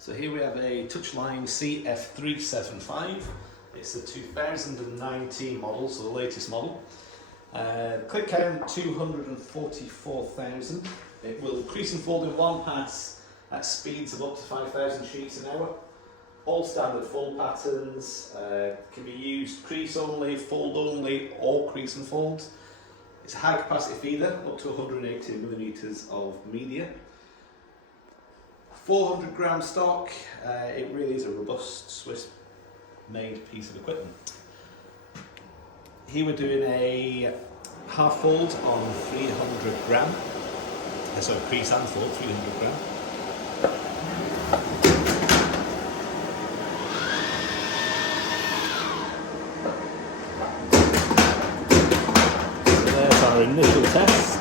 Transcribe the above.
So here we have a Touchline CF375. It's a 2019 model, so the latest model. Click count 244,000. It will crease and fold in one pass at speeds of up to 5,000 sheets an hour. All standard fold patterns, can be used crease only, fold only, or crease and fold. It's a high capacity feeder, up to 180 millimeters of media. 400 gram stock. It really is a robust Swiss made piece of equipment. Here we're doing a half fold on 300 gram. So crease and fold, 300 gram. So there's our initial test.